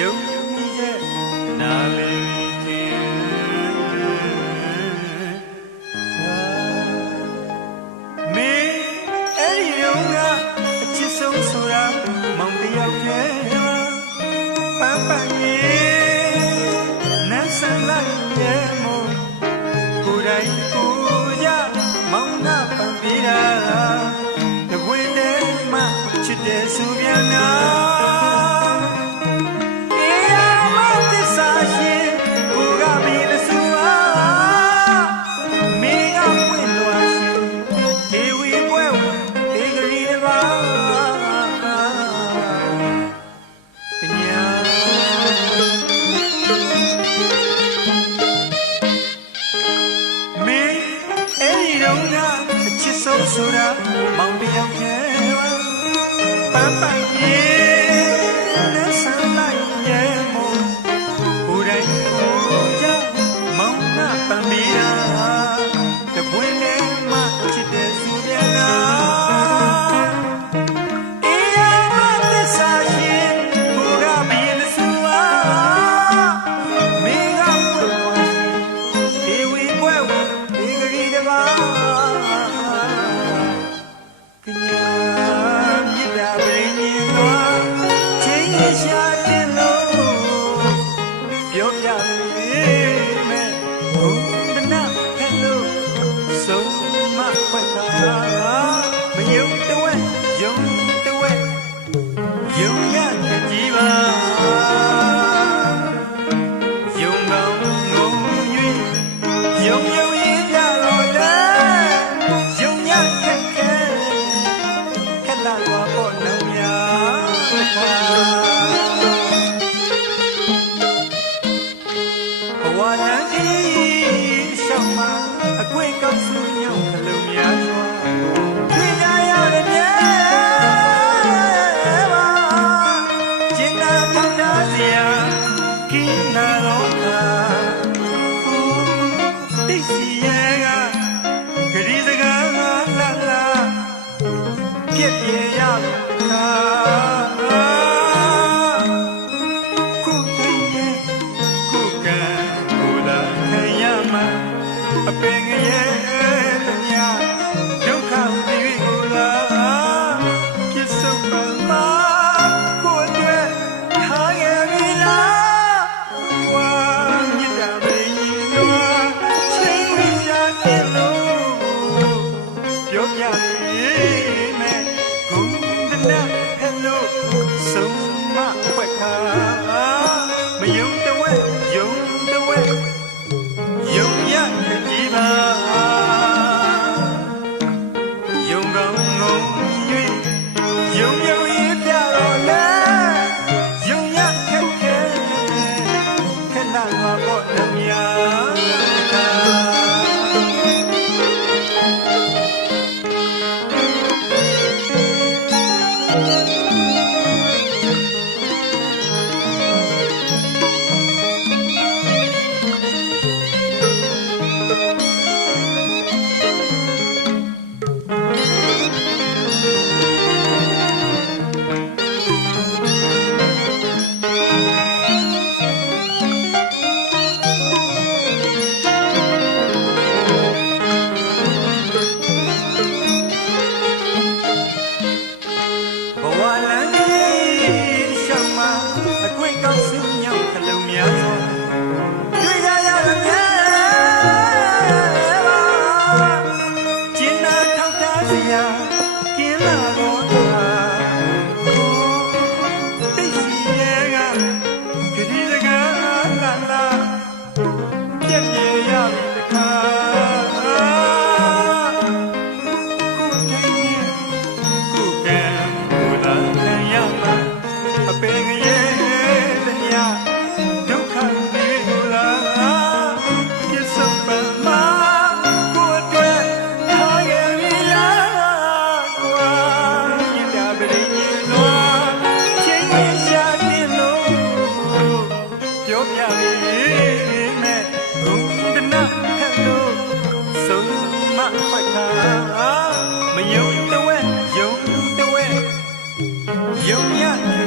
ယုံကြည်ချက်နာလေခြင်းမင်းအဲ့ဒီတော့ကအချစ်ဆုံးဆိုတာမောင်တယောက်တည်းပန်းပန်းရဲ့နန်းဆန်လိုက်ရဲ့မို့ကိုယ်တိုင်ကိုရမောင်နာပန်းပြီးတာတပွင့်တည်းမှချစ်တယ်ဆိုပြန်နာဆိုတာမောင်တယောက်ရဲ့ပန်းပန်းရဲ့နဲ့ဆန်းလိုက်ရဲ့မို့ကိုယ်တိုင်ကိုကြမောင်နာပန်းပြီးတာတပွင့်နဲ့မှချစ်တဲ့သူပြန်လာယုံရ